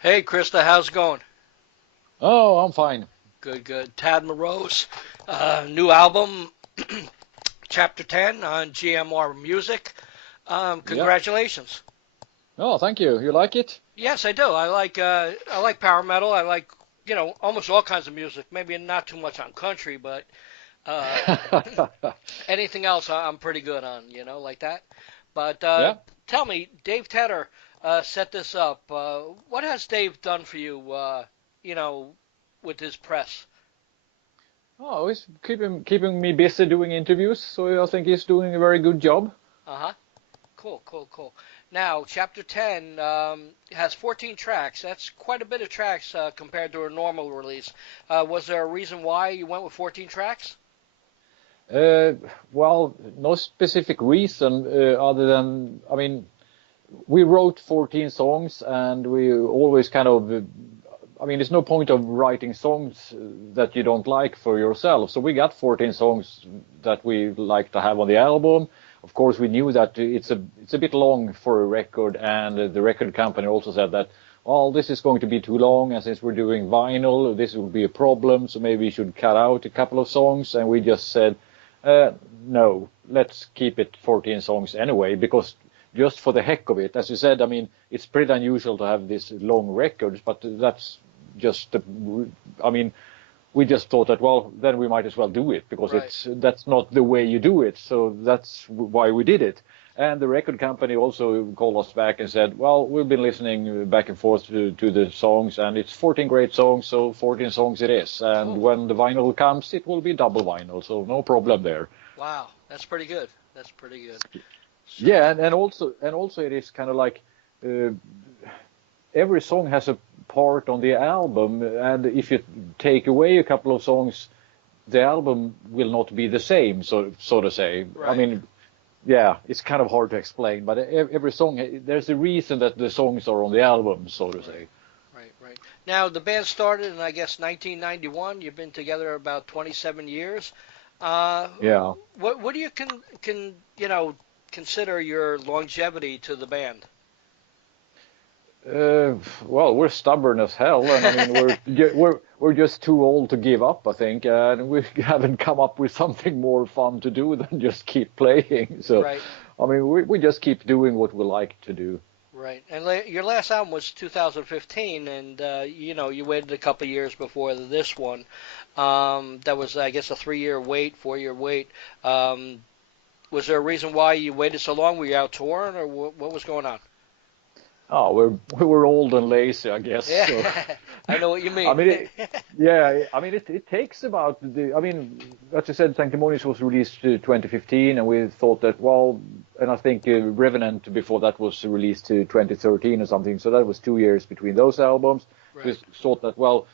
Hey, Krista, how's it going? Oh, I'm fine. Good, good. Tad Morose, new album, Chapter 10 on GMR Music. Yeah. Congratulations. Oh, thank you. You like it? Yes, I do. I like power metal. I like almost all kinds of music. Maybe not too much on country, but uh, anything else I'm pretty good on. Like that. But Yeah. tell me, Dave Tedder set this up. What has Dave done for you? You know, with his press. Oh, he's keeping me busy doing interviews, so I think he's doing a very good job. Uh huh. Cool, cool, cool. Now, Chapter 10 has 14 tracks. That's quite a bit of tracks compared to a normal release. Was there a reason why you went with 14 tracks? Uh, well, no specific reason other than, I mean, we wrote 14 songs and we always kind of, I mean, there's no point of writing songs that you don't like for yourself. So we got 14 songs that we like to have on the album. Of course, we knew that it's a bit long for a record, and the record company also said that, well, this is going to be too long, and since we're doing vinyl, this will be a problem. So maybe we should cut out a couple of songs, and we just said, uh, no, let's keep it 14 songs anyway, because just for the heck of it, as you said, I mean, it's pretty unusual to have these long records, but that's just, I mean, we just thought that, well, then we might as well do it because Right. that's not the way you do it. So that's why we did it. And the record company also called us back and said, well, we've been listening back and forth to the songs, and it's 14 great songs, so 14 songs it is. And Cool. when the vinyl comes, it will be double vinyl, so no problem there. Wow. That's pretty good. That's pretty good. Yeah, So, and also it is kind of like uh, every song has a part on the album, and if you take away a couple of songs, the album will not be the same, so to say. I right. mean, yeah, it's kind of hard to explain, but every song, there's a reason that the songs are on the album, so to Right. say. Right. Right. Now, the band started in, I guess, 1991. You've been together about 27 years. Uh, Yeah. what do you consider your longevity to the band? Uh, well, we're stubborn as hell, and I mean, we're just too old to give up, I think, and we haven't come up with something more fun to do than just keep playing. So, Right. I mean, we just keep doing what we like to do. Right. And your last album was 2015, and you waited a couple of years before this one. That was, I guess, a 3-year wait, 4-year wait. Um, was there a reason why you waited so long? Were you out touring, or what was going on? Oh, we're old and lazy, I guess. Yeah, So, I know what you I mean. mean, yeah, I mean, it takes about I mean, as you said, Sanctimonious was released 2015, and we thought that, well, and I think Revenant before that was released to 2013 or something, so that was 2 years between those albums. We Right. thought that, well,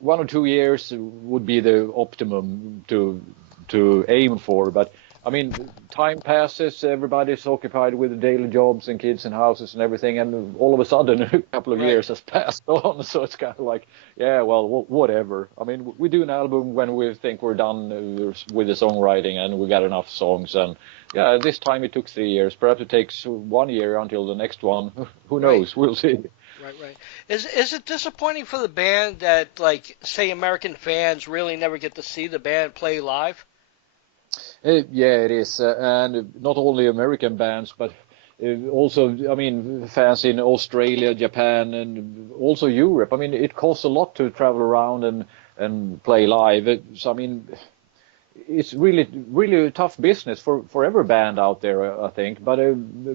1 or 2 years would be the optimum to aim for, but I mean, time passes, everybody's occupied with daily jobs and kids and houses and everything, and all of a sudden, a couple of Right. years has passed on. So it's kind of like, yeah, well, whatever. I mean, we do an album when we think we're done with the songwriting and we got enough songs. And yeah, this time it took 3 years. Perhaps it takes 1 year until the next one. Who Right. knows? We'll see. Right. Right. Is it disappointing for the band that, like, say, American fans really never get to see the band play live? Yeah, it is, and not only American bands, but also, I mean, fans in Australia, Japan, and also Europe. I mean, it costs a lot to travel around and play live. So I mean, it's really a tough business for every band out there, I think. But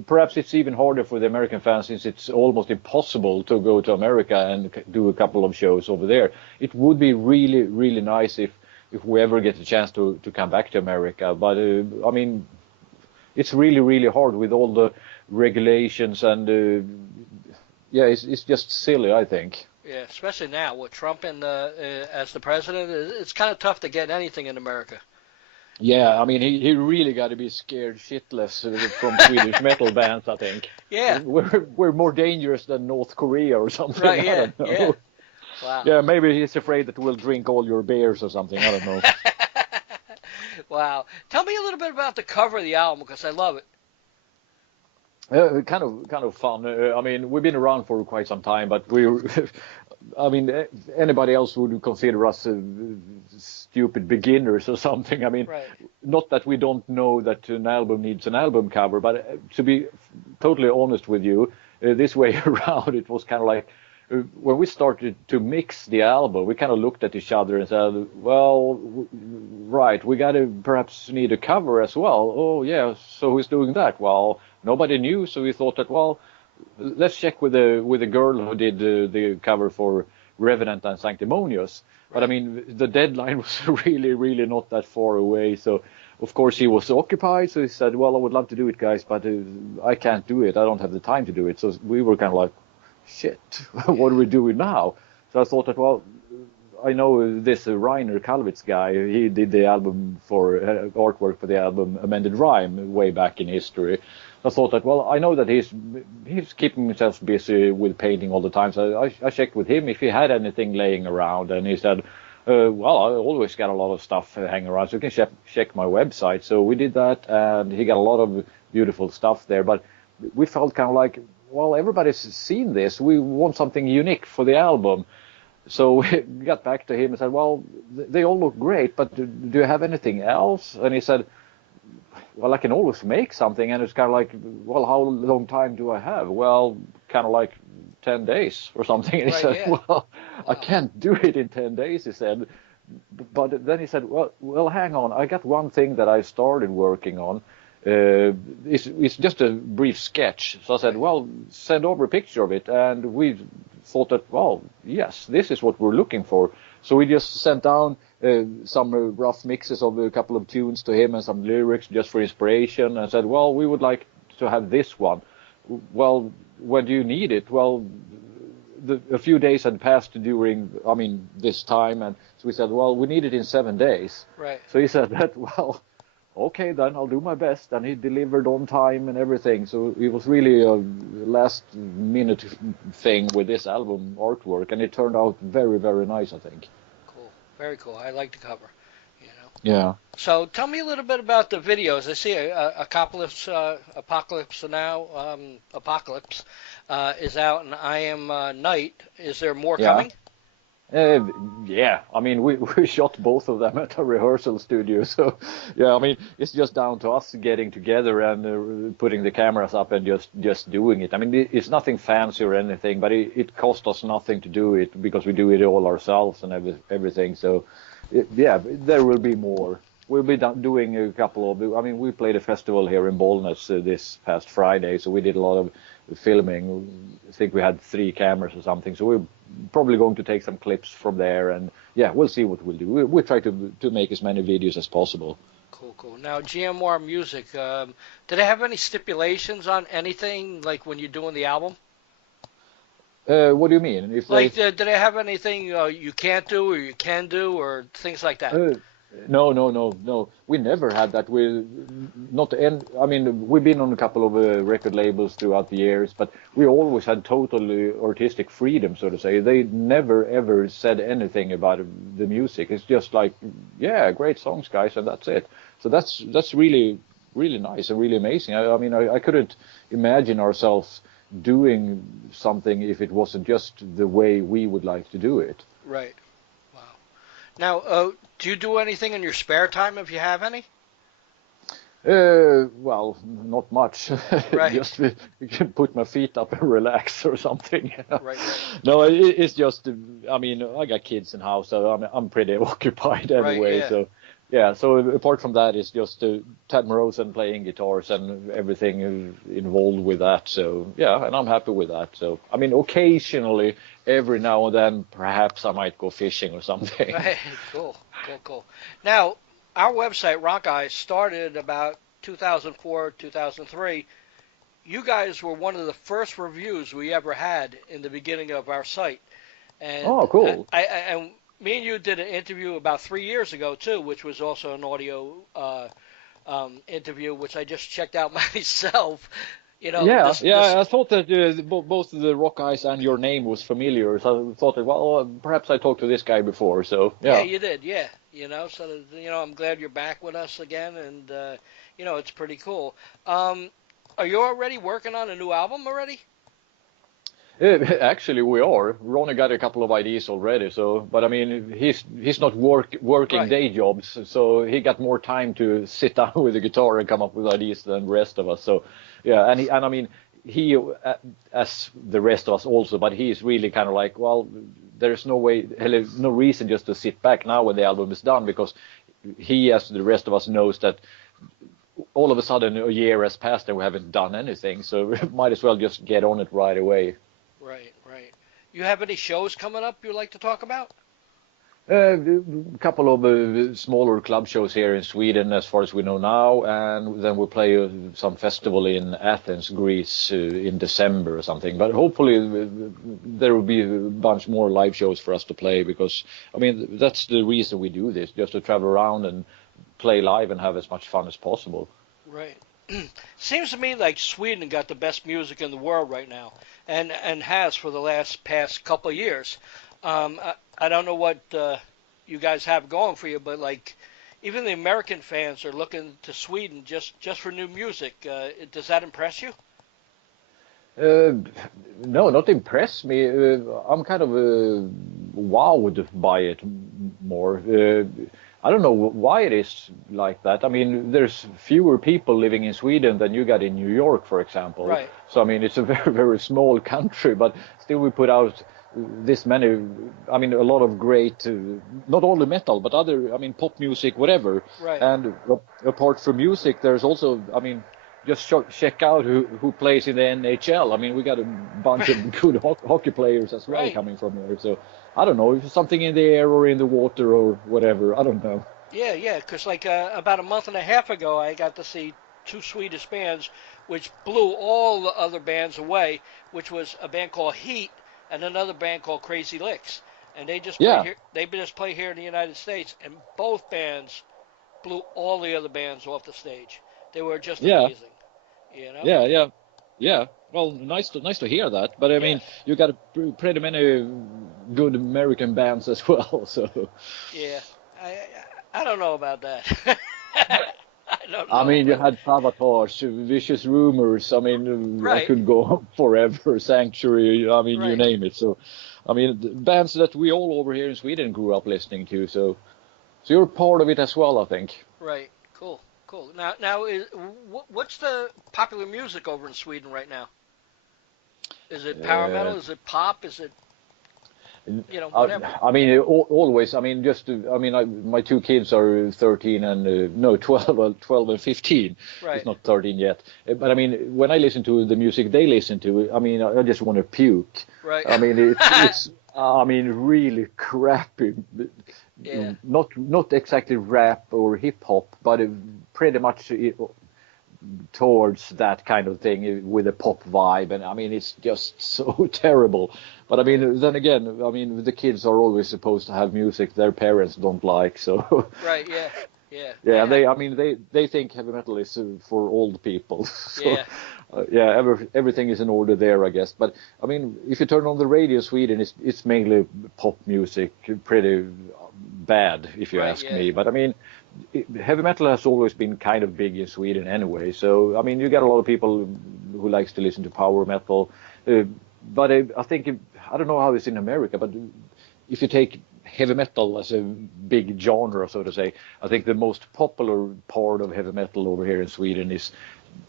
perhaps it's even harder for the American fans since it's almost impossible to go to America and do a couple of shows over there. It would be really nice if we ever get a chance to come back to America. But I mean, it's really hard with all the regulations and yeah, it's just silly, I think. Yeah, especially now with Trump as the president, it's kind of tough to get anything in America. Yeah, I mean, he really got to be scared shitless from Swedish metal bands, I think. Yeah. We're more dangerous than North Korea or something. Right. I Yeah. don't Yeah. know. Wow. Yeah, maybe he's afraid that we'll drink all your beers or something. I don't know. Wow. Tell me a little bit about the cover of the album because I love it. Kind of fun. I mean, we've been around for quite some time, but I mean, anybody else would consider us stupid beginners or something. I mean, Right. not that we don't know that an album needs an album cover, but to be totally honest with you, this way around, it was kind of like when we started to mix the album, we kind of looked at each other and said, well, right, we got to perhaps need a cover as well. Oh, yeah, so who's doing that? Well, nobody knew, so we thought that, well, let's check with the girl who did the cover for Revenant and Sanctimonious. Right. But I mean, the deadline was really not that far away. So of course he was occupied. So he said, "Well, I would love to do it, guys, but I can't do it. I don't have the time to do it." So we were kind of like, "Shit, what are we doing now?" So I thought that, well, I know this Rainer Kalvitz guy. He did the album for artwork for the album Amended Rhyme way back in history. I thought that, well, I know that he's keeping himself busy with painting all the time. So I checked with him if he had anything laying around, and he said, well, I always got a lot of stuff hanging around, so you can check my website. So we did that, and he got a lot of beautiful stuff there. But we felt kind of like, well, everybody's seen this. We want something unique for the album. So we got back to him and said, well, they all look great, but do you have anything else? And he said, well, I can always make something. And it's kind of like, well, how long time do I have? Well, kind of like 10 days or something. And he said, yeah. well, Wow. I can't do it in 10 days, he said. But then he said, well, hang on. I got one thing that I started working on. It's just a brief sketch. So I said, well, send over a picture of it. And we thought that, well, yes, this is what we're looking for. So we just sent down some rough mixes of a couple of tunes to him and some lyrics just for inspiration, and said, well, we would like to have this one. Well, when do you need it? Well, a few days had passed during, I mean, this time, and so we said, well, we need it in 7 days. Right. So he said that, well, okay, then I'll do my best, and he delivered on time and everything. So it was really a last-minute thing with this album artwork, and it turned out very nice, I think. Cool. Very cool. I like the cover. You know. Yeah. So tell me a little bit about the videos. I see Apocalypse Now. Apocalypse is out, and I Am Night. Is there more coming? Yeah, I mean, we shot both of them at a rehearsal studio, so yeah, I mean, it's just down to us getting together and putting the cameras up and just doing it. I mean, it's nothing fancy or anything, but it cost us nothing to do it because we do it all ourselves and everything. So yeah, there will be more. We'll be doing a couple of. I mean, we played a festival here in Bollnäs this past Friday, so we did a lot of filming. I think we had 3 cameras or something, so we're probably going to take some clips from there, and yeah, we'll see what we'll do. We'll try to make as many videos as possible. Cool. Now, GMR Music, do they have any stipulations on anything, like when you're doing the album? What do you mean? If like, do they have anything you can't do or you can do, or things like that? No. We never had that. I mean, we've been on a couple of record labels throughout the years, but we always had total artistic freedom, so to say. They never ever said anything about the music. It's just like, yeah, great songs, guys, and that's it. So that's really nice and really amazing. I mean, I couldn't imagine ourselves doing something if it wasn't just the way we would like to do it. Right. Wow. Now, do you do anything in your spare time if you have any? Well, not much. Right. Just put my feet up and relax or something. Right. No, it's just. I mean, I got kids in house, so I'm pretty occupied anyway. Right, yeah. So yeah. So apart from that, it's just Ted Morose and playing guitars and everything involved with that. So yeah, and I'm happy with that. So I mean, occasionally, every now and then, perhaps I might go fishing or something. Right. Cool. Now, our website, Rockeyez, started about 2004, 2003. You guys were one of the first reviews we ever had in the beginning of our site. And oh, cool. And me and you did an interview about 3 years ago, too, which was also an audio interview, which I just checked out myself. You know, I thought that both the Rockeyez and your name was familiar, so I thought that, well, perhaps I talked to this guy before, so yeah. Yeah, you did, yeah. You know, so, you know, I'm glad you're back with us again, and, you know, it's pretty cool. Are you already working on a new album already? Actually, we are. Ronnie got a couple of ideas already. So, but I mean, he's not working Right. day jobs, so he got more time to sit down with the guitar and come up with ideas than the rest of us. So, yeah, and I mean, he as the rest of us also, but he's really kind of like, well, there's no way, no reason just to sit back now when the album is done because he, as the rest of us, knows that all of a sudden a year has passed and we haven't done anything, so might as well just get on it right away. Right, right. You have any shows coming up you'd like to talk about? A couple of smaller club shows here in Sweden, as far as we know now, and then we'll play some festival in Athens, Greece, in December or something. But hopefully there will be a bunch more live shows for us to play because, I mean, that's the reason we do this, just to travel around and play live and have as much fun as possible. Right. Seems to me like Sweden got the best music in the world right now, and has for the last past couple of years. I don't know what you guys have going for you, but like even the American fans are looking to Sweden just for new music. Does that impress you? Uh, no, not impress me. I'm kind of wowed by it more. I don't know why it is like that. I mean, there's fewer people living in Sweden than you got in New York, for example. Right. So, I mean, it's a very, very small country, but still we put out this many, I mean, a lot of great, not only metal, but other, I mean, pop music, whatever. Right. And apart from music, there's also, I mean, just check out who plays in the NHL. I mean, we got a bunch of good hockey players as well Right. coming from here. So I don't know if it's something in the air or in the water or whatever. I don't know. Yeah, yeah. Because like about a month and a half ago, I got to see two Swedish bands, which blew all the other bands away. Which was a band called Heat and another band called Crazy Licks, and they just play Yeah, here. They just play here in the United States, and both bands blew all the other bands off the stage. They were just yeah, amazing, you know? yeah. Yeah. Well, nice to hear that. But I Yeah, mean, you got pretty many good American bands as well. So yeah. I don't know about that. I don't I know, mean, you but had Sabotage, Vicious Rumors. I mean, I right, could go on forever. Sanctuary. I mean, you right, name it. So, I mean, bands that we all over here in Sweden grew up listening to. So you're part of it as well, I think. right. Cool, cool. Now what's the popular music over in Sweden right now? Is it power Uh, metal? Is it pop? Is it I, whatever? I mean, always. I mean, I mean, my two kids are 13 and no, 12, 12 and 15. It's Right, not 13 yet. But I mean, when I listen to the music they listen to, I mean, I just want to puke. right. I mean, it's I mean, really crappy. Yeah, Not exactly rap or hip hop, but pretty much towards that kind of thing with a pop vibe, and I mean it's just so terrible. But I right, mean, then again, I mean the kids are always supposed to have music their parents don't like, so right. Yeah, yeah. yeah, I mean they think heavy metal is for old people, so Yeah, yeah, everything is in order there, I guess. But I mean, if you turn on the radio in Sweden, it's mainly pop music, pretty bad if you right. ask Yeah, me. But I mean, heavy metal has always been kind of big in Sweden anyway. So I mean, you get a lot of people who likes to listen to power metal. Uh, but I think I don't know how it's in America, but if you take heavy metal as a big genre, so to say, I think the most popular part of heavy metal over here in Sweden is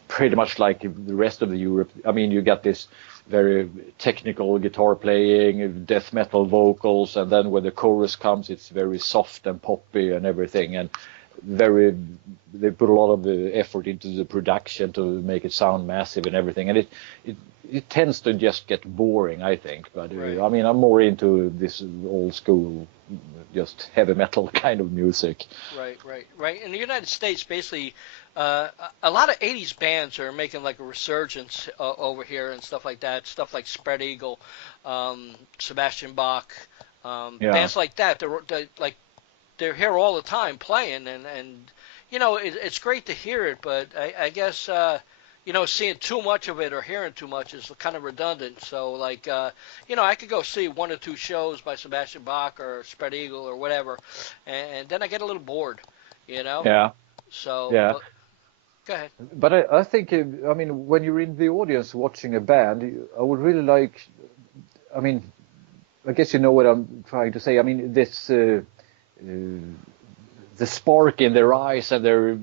pretty much like the rest of the Europe. I mean, you got this very technical guitar playing, death metal vocals, and then when the chorus comes, it's very soft and poppy and everything, and very. They put a lot of effort into the production to make it sound massive and everything, and it tends to just get boring, I think. But right. I mean, I'm more into this old school, just heavy metal kind of music. Right, right, right. In the United States, basically, a lot of '80s bands are making like a resurgence over here and stuff like that. Stuff like Spread Eagle, Sebastian Bach, Yeah. bands like that. They're here all the time playing, and it's great to hear it. But I guess seeing too much of it or hearing too much is kind of redundant. So like I could go see one or two shows by Sebastian Bach or Spread Eagle or whatever, and then I get a little bored. You know. Yeah. So, Yeah. but Go ahead. But I think, I mean, when you're in the audience watching a band, I would really like, I mean, I guess you know what I'm trying to say. I mean, this, the spark in their eyes, and their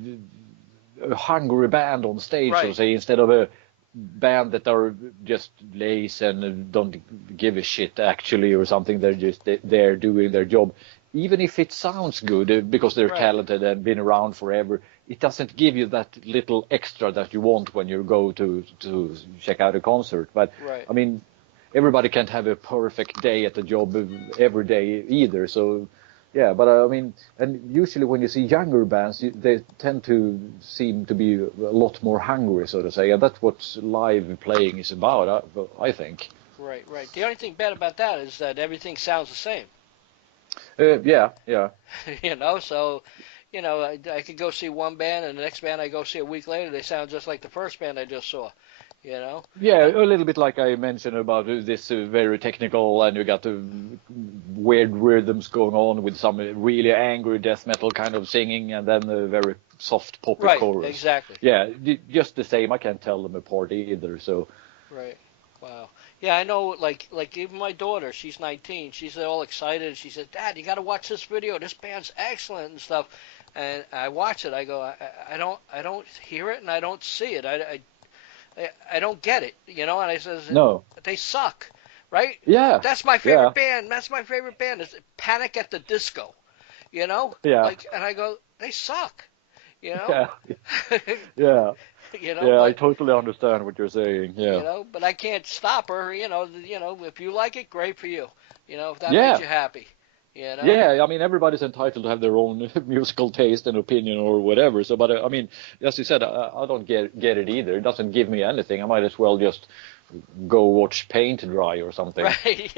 a hungry band on stage, so to Right. say, instead of a band that are just lazy and don't give a shit actually or something. They're just they're doing their job. Even if it sounds good because they're Right. talented and been around forever, it doesn't give you that little extra that you want when you go to check out a concert. But Right. I mean, everybody can't have a perfect day at the job every day either. So yeah, but I mean, and usually when you see younger bands, they tend to seem to be a lot more hungry, so to say, and that's what live playing is about, I think. Right. Right. The only thing bad about that is that everything sounds the same. Yeah, yeah. So, I could go see one band, and the next band I go see a week later, they sound just like the first band I just saw. You know. Yeah, Uh, a little bit like I mentioned about this very technical, and you got the weird rhythms going on with some really angry death metal kind of singing, and then a very soft poppy right. chorus. Exactly. Yeah, just the same. I can't tell them apart either. So Right. Wow. Yeah, I know. Like even my daughter, she's 19. She's all excited. She said, "Dad, you got to watch this video. This band's excellent and stuff." And I watch it. I go, I don't hear it and I don't see it. I don't get it. And I says, no, they suck, right? yeah, That's my yeah, favorite band. That's my favorite band. It's Panic at the Disco. You know, yeah, and I go, they suck. You know, yeah, yeah. Yeah, I but totally understand what you're saying. Yeah. but I can't stop her. If you like it, great for you. If that makes Yeah. you happy. You know. Yeah, I mean everybody's entitled to have their own musical taste and opinion or whatever. So, but I mean, as you said, I don't get it either. It doesn't give me anything. I might as well just go watch paint dry or something. Right.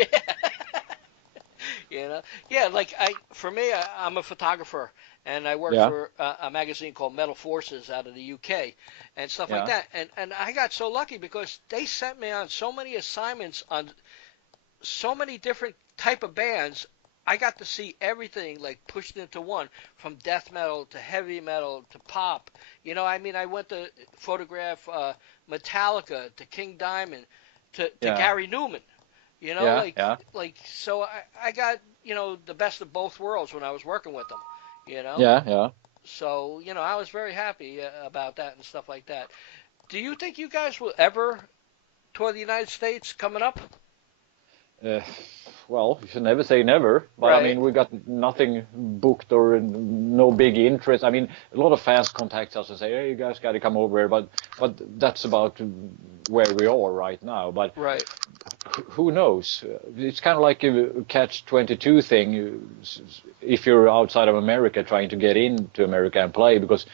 Yeah. Yeah. Like for me, I'm a photographer, and I work Yeah, for a magazine called Metal Forces out of the UK, and stuff like yeah, that. And I got so lucky because they sent me on so many assignments on so many different type of bands. I got to see everything like pushed into one, from death metal to heavy metal to pop. I mean, I went to photograph Metallica to King Diamond to yeah, Gary Newman. yeah, Like yeah, so I got the best of both worlds when I was working with them. You know, yeah, yeah. so I was very happy about that and stuff like that. Do you think you guys will ever tour the United States coming up? Uh, well, you should never say never, but I Right. mean, we got nothing booked or no big interest. I mean, a lot of fans contact us and say, "Hey, you guys got to come over here," but that's about where we are right now. But Right. who knows? It's kind of like a catch-22 thing. If you're outside of America trying to get into America and play, because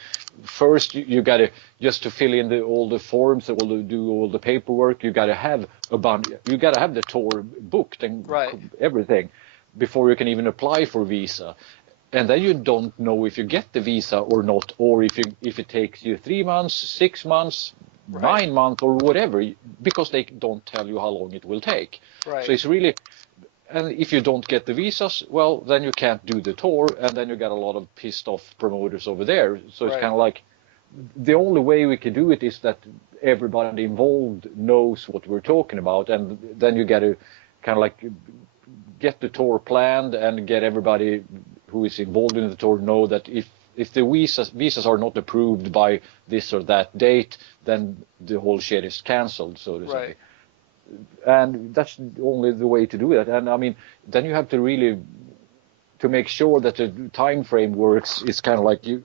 first you got to just to fill in all the forms, do all the paperwork. You got to have a bunch. You got to have the tour booked and Right. everything before you can even apply for visa. And then you don't know if you get the visa or not, or if it takes you 3 months, 6 months, Right. 9 months, or whatever, because they don't tell you how long it will take. So Right. it's really, and if you don't get the visas, well, then you can't do the tour, and then you got a lot of pissed off promoters over there. So it's Right. kind of like the only way we can do it is that everybody involved knows what we're talking about, and then you got to kind of like get the tour planned and get everybody who is involved in the tour know that if the visas are not approved by this or that date, then the whole shit is cancelled, so to say. Right. And that's only the way to do it. And I mean, then you have to really to make sure that the time frame works. It's kind of like you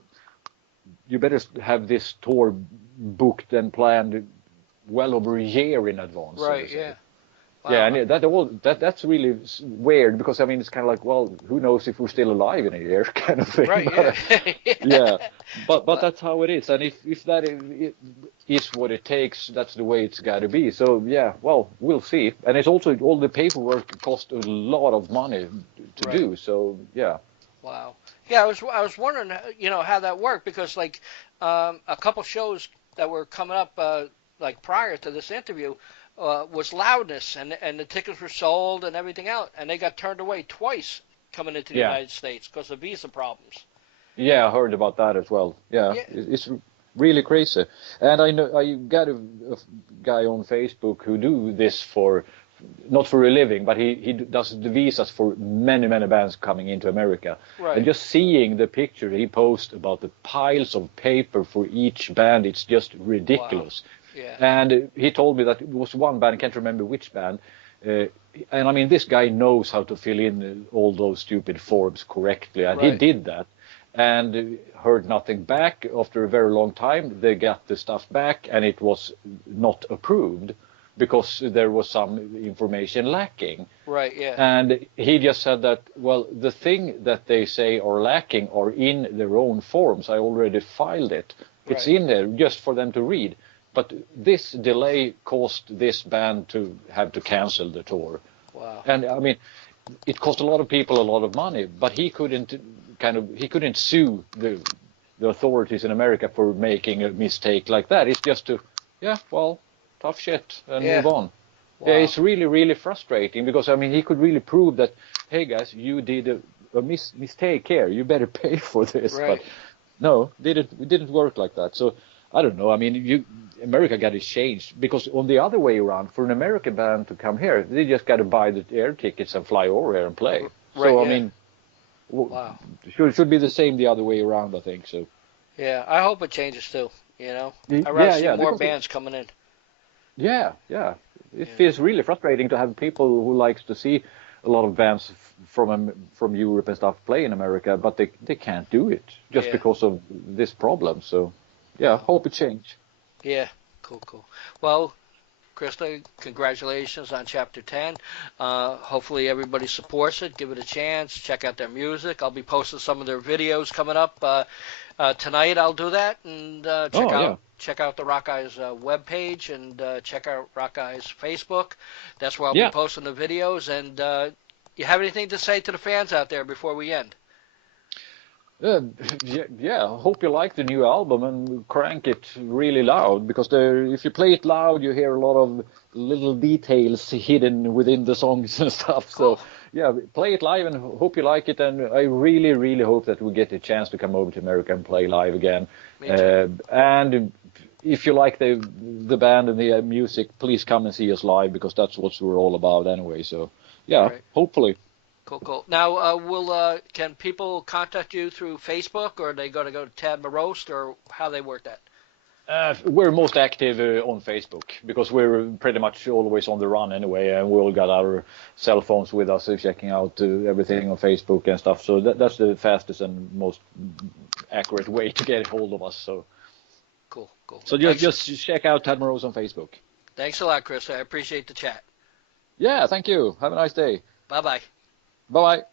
better have this tour booked and planned well over a year in advance, so to Right. say. Yeah. Yeah, Wow. and that's really weird because I mean it's kind of like, well, who knows if we're still alive in a year, kind of thing. Right. But Yeah. yeah, but Well, that's how it is, and if that is what it takes, that's the way it's got to be. So yeah, well, we'll see. And it's also all the paperwork cost a lot of money to right. do. So yeah, Wow. Yeah, I was wondering, how that worked because like a couple shows that were coming up like prior to this interview was Loudness, and the tickets were sold and everything out, and they got turned away twice coming into the yeah, United States because of visa problems. yeah. I heard about that as well. Yeah, Yeah. it's really crazy. And I know I got a guy on Facebook who do this for, not for a living, but he does the visas for many bands coming into America. Right. And just seeing the picture he posts about the piles of paper for each band, it's just ridiculous. Wow. Yeah. And he told me that it was one band, I can't remember which band, and I mean, this guy knows how to fill in all those stupid forms correctly, and he did that, and heard nothing back. After a very long time, they got the stuff back, and it was not approved because there was some information lacking. Right, yeah. And he just said that, well, the thing that they say are lacking are in their own forms. I already filed it. It's in there just for them to read. But this delay caused this band to have to cancel the tour. Wow. And I mean, it cost a lot of people a lot of money, but he couldn't sue the authorities in America for making a mistake like that. It's just to, tough shit and move on. Wow. Yeah, it's really frustrating because, I mean, he could really prove that, hey guys, you did a mistake here. You better pay for this. Right. But no, it didn't work like that. So I don't know. I mean, America got it changed because on the other way around, for an American band to come here, they just got to buy the air tickets and fly over here and play. Right, so I mean, should be the same the other way around, I think. So. Yeah, I hope it changes too. You know, I'd rather see more bands coming in. Yeah. It feels really frustrating to have people who likes to see a lot of bands from Europe and stuff play in America, but they can't do it just because of this problem. So, hope it change. Yeah, cool. Well, Krista, congratulations on Chapter 10. Hopefully everybody supports it. Give it a chance. Check out their music. I'll be posting some of their videos coming up tonight. I'll do that and check out the Rockeyez webpage and check out Rockeyez Facebook. That's where I'll be posting the videos. And you have anything to say to the fans out there before we end? Hope you like the new album and crank it really loud, because if you play it loud, you hear a lot of little details hidden within the songs and stuff. So play it live and hope you like it. And I really hope that we get a chance to come over to America and play live again. And if you like the band and the music, please come and see us live, because that's what we're all about anyway. So hopefully. Cool. Now, can people contact you through Facebook, or are they going to go to Tad Morose, or how they work that? We're most active on Facebook, because we're pretty much always on the run anyway, and we all got our cell phones with us, checking out everything on Facebook and stuff. So that's the fastest and most accurate way to get hold of us. So cool. So just check out Tad Morose on Facebook. Thanks a lot, Chris. I appreciate the chat. Yeah, thank you. Have a nice day. Bye-bye. Bye-bye.